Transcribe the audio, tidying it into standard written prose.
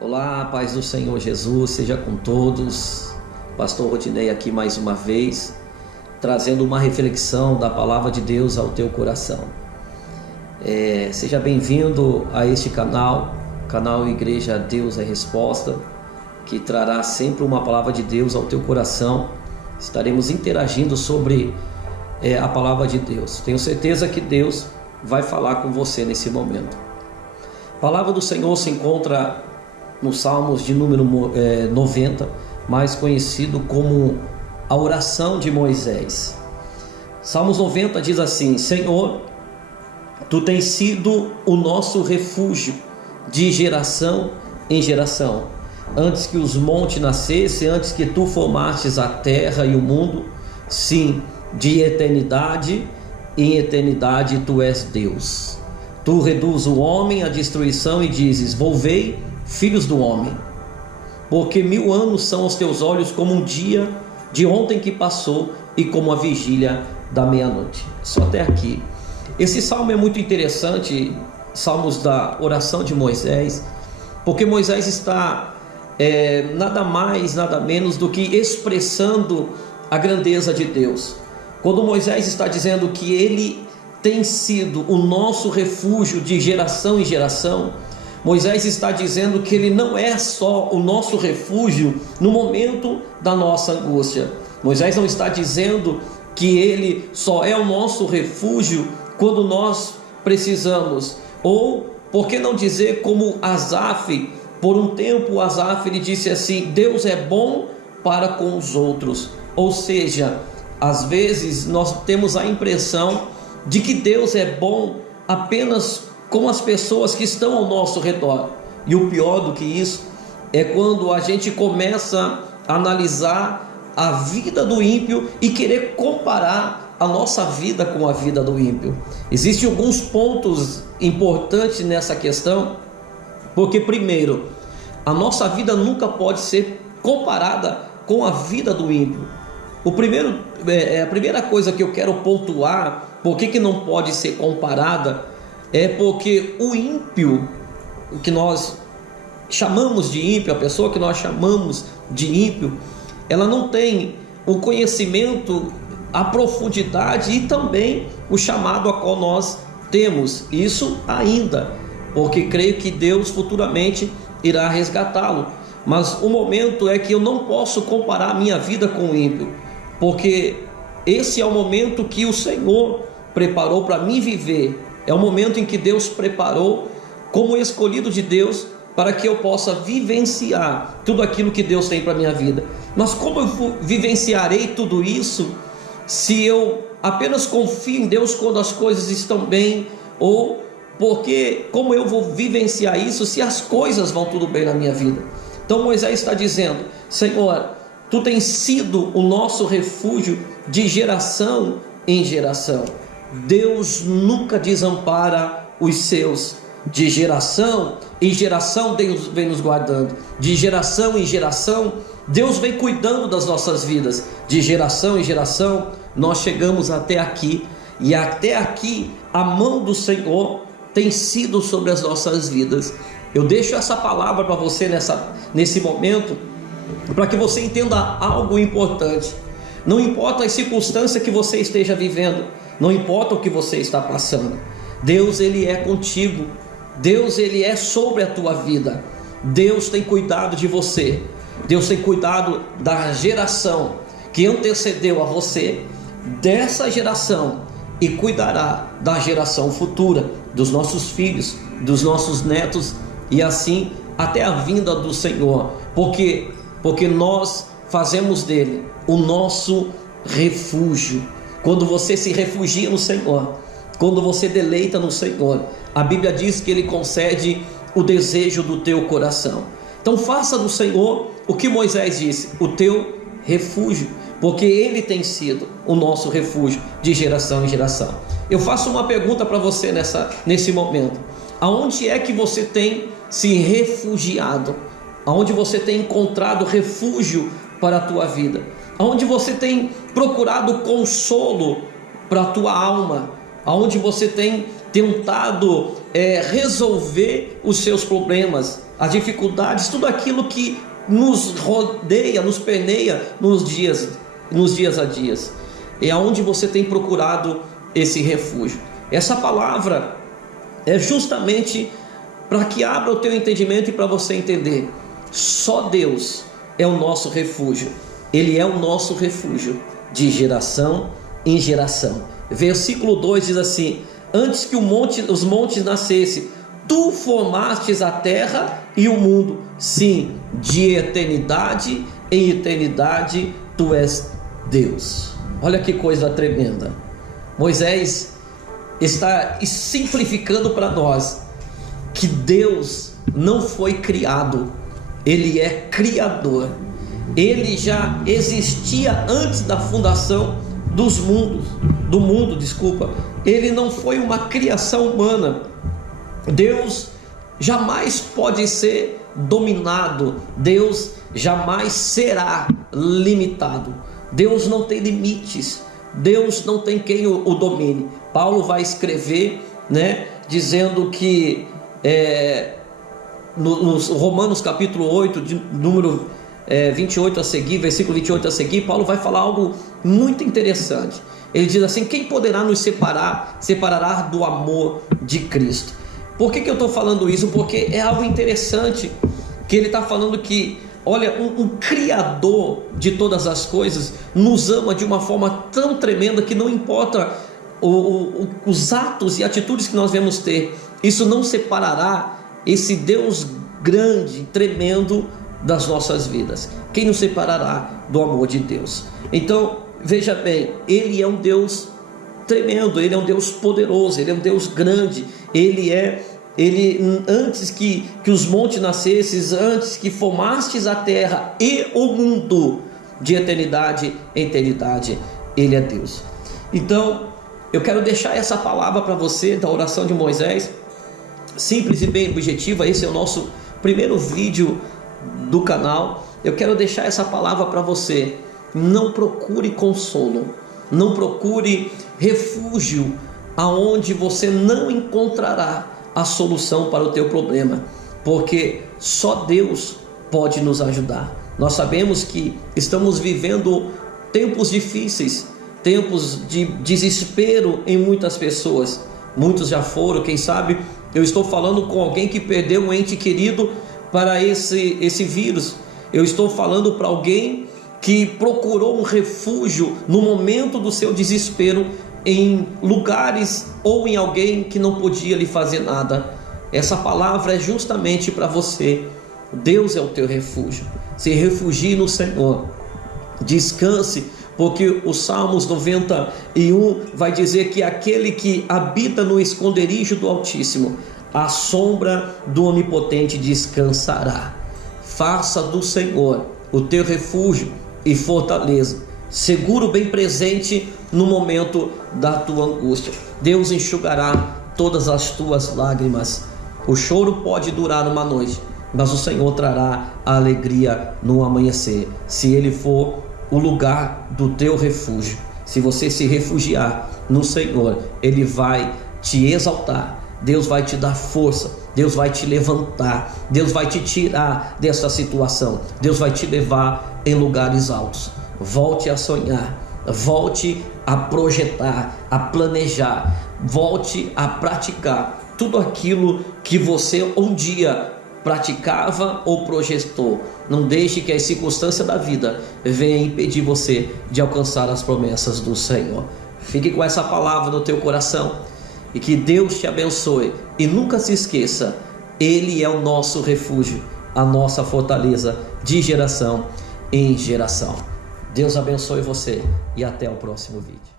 Olá, paz do Senhor Jesus, seja com todos. Pastor Rodinei aqui mais uma vez, trazendo uma reflexão da palavra de Deus ao teu coração. Seja bem-vindo a este canal Igreja Deus é Resposta, que trará sempre uma palavra de Deus ao teu coração. Estaremos interagindo sobre a palavra de Deus. Tenho certeza que Deus vai falar com você nesse momento. A palavra do Senhor se encontra nos Salmos de número 90, mais conhecido como a oração de Moisés. Salmos 90 diz assim: Senhor, Tu tens sido o nosso refúgio de geração em geração. Antes que os montes nascessem, antes que Tu formastes a terra e o mundo, sim, de eternidade em eternidade Tu és Deus. Tu reduz o homem à destruição e dizes: volvei, filhos do homem, porque 1000 anos são os teus olhos como um dia de ontem que passou e como a vigília da meia-noite. Só até aqui. Esse salmo é muito interessante, salmos da oração de Moisés, porque Moisés está nada mais, nada menos do que expressando a grandeza de Deus. Quando Moisés está dizendo que ele tem sido o nosso refúgio de geração em geração, Moisés está dizendo que ele não é só o nosso refúgio no momento da nossa angústia. Moisés não está dizendo que ele só é o nosso refúgio quando nós precisamos. Ou, por que não dizer como Asaf? Por um tempo Asaf ele disse assim: Deus é bom para com os outros. Ou seja, às vezes nós temos a impressão de que Deus é bom apenas com as pessoas que estão ao nosso redor. E o pior do que isso é quando a gente começa a analisar a vida do ímpio e querer comparar a nossa vida com a vida do ímpio. Existem alguns pontos importantes nessa questão, porque primeiro, a nossa vida nunca pode ser comparada com a vida do ímpio. A primeira coisa que eu quero pontuar, por que não pode ser comparada, é porque o ímpio, o que nós chamamos de ímpio, a pessoa que nós chamamos de ímpio, ela não tem o conhecimento, a profundidade e também o chamado a qual nós temos. Isso ainda, porque creio que Deus futuramente irá resgatá-lo. Mas o momento é que eu não posso comparar a minha vida com o ímpio, porque esse é o momento que o Senhor preparou para mim viver. É o momento em que Deus preparou como escolhido de Deus para que eu possa vivenciar tudo aquilo que Deus tem para a minha vida. Mas como eu vivenciarei tudo isso se eu apenas confio em Deus quando as coisas estão bem? Ou porque como eu vou vivenciar isso se as coisas vão tudo bem na minha vida? Então Moisés está dizendo: Senhor, Tu tens sido o nosso refúgio de geração em geração. Deus nunca desampara os seus. De geração em geração Deus vem nos guardando. De geração em geração Deus vem cuidando das nossas vidas. De geração em geração nós chegamos até aqui. E até aqui a mão do Senhor tem sido sobre as nossas vidas. Eu deixo essa palavra para você nesse momento, para que você entenda algo importante. Não importa a circunstância que você esteja vivendo, não importa o que você está passando, Deus ele é contigo. Deus ele é sobre a tua vida. Deus tem cuidado de você. Deus tem cuidado da geração que antecedeu a você, dessa geração, e cuidará da geração futura, dos nossos filhos, dos nossos netos, e assim até a vinda do Senhor. Porque nós fazemos dele o nosso refúgio. Quando você se refugia no Senhor, quando você deleita no Senhor, a Bíblia diz que Ele concede o desejo do teu coração. Então faça do Senhor o que Moisés disse: o teu refúgio, porque Ele tem sido o nosso refúgio de geração em geração. Eu faço uma pergunta para você nesse momento: aonde é que você tem se refugiado? Aonde você tem encontrado refúgio para a tua vida? Aonde você tem procurado consolo para a tua alma? aonde você tem tentado resolver os seus problemas, as dificuldades, tudo aquilo que nos rodeia, nos permeia nos dias a dias. É aonde você tem procurado esse refúgio. Essa palavra é justamente para que abra o teu entendimento e para você entender. Só Deus é o nosso refúgio. Ele é o nosso refúgio de geração em geração. Versículo 2 diz assim: antes que os montes nascessem, tu formastes a terra e o mundo. Sim, de eternidade em eternidade tu és Deus. Olha que coisa tremenda. Moisés está simplificando para nós que Deus não foi criado, Ele é criador. Ele já existia antes da fundação do mundo. Ele não foi uma criação humana. Deus jamais pode ser dominado. Deus jamais será limitado. Deus não tem limites. Deus não tem quem o domine. Paulo vai escrever, dizendo que nos Romanos capítulo 8, de número 28 a seguir, versículo 28 a seguir, Paulo vai falar algo muito interessante. Ele diz assim: quem poderá nos separará do amor de Cristo? Por que eu estou falando isso? Porque é algo interessante, que ele está falando que, olha, um Criador de todas as coisas nos ama de uma forma tão tremenda que não importa os atos e atitudes que nós vamos ter, isso não separará esse Deus grande, tremendo das nossas vidas. Quem nos separará do amor de Deus? Então, veja bem, Ele é um Deus tremendo, Ele é um Deus poderoso, Ele é um Deus grande, Ele antes que os montes nascessem, antes que formastes a terra e o mundo, de eternidade em eternidade, Ele é Deus. Então, eu quero deixar essa palavra para você, da oração de Moisés, simples e bem objetiva. Esse é o nosso primeiro vídeo do canal. Eu quero deixar essa palavra para você. Não procure consolo, não procure refúgio aonde você não encontrará a solução para o teu problema, porque só Deus pode nos ajudar. Nós sabemos que estamos vivendo tempos difíceis, tempos de desespero em muitas pessoas. Muitos já foram, quem sabe eu estou falando com alguém que perdeu um ente querido para esse vírus. Eu estou falando para alguém que procurou um refúgio no momento do seu desespero em lugares ou em alguém que não podia lhe fazer nada. Essa palavra é justamente para você. Deus é o teu refúgio. Se refugie no Senhor, descanse, porque o Salmos 91 vai dizer que aquele que habita no esconderijo do Altíssimo, à sombra do Onipotente descansará. Faça do Senhor o teu refúgio e fortaleza, seguro bem presente no momento da tua angústia. Deus enxugará todas as tuas lágrimas. O choro pode durar uma noite, mas o Senhor trará a alegria no amanhecer, se Ele for o lugar do teu refúgio. Se você se refugiar no Senhor, Ele vai te exaltar, Deus vai te dar força, Deus vai te levantar, Deus vai te tirar dessa situação, Deus vai te levar em lugares altos. Volte a sonhar, volte a projetar, a planejar, volte a praticar tudo aquilo que você um dia praticava ou projetou. Não deixe que a circunstância da vida venha impedir você de alcançar as promessas do Senhor. Fique com essa palavra no teu coração e que Deus te abençoe. E nunca se esqueça, Ele é o nosso refúgio, a nossa fortaleza de geração em geração. Deus abençoe você e até o próximo vídeo.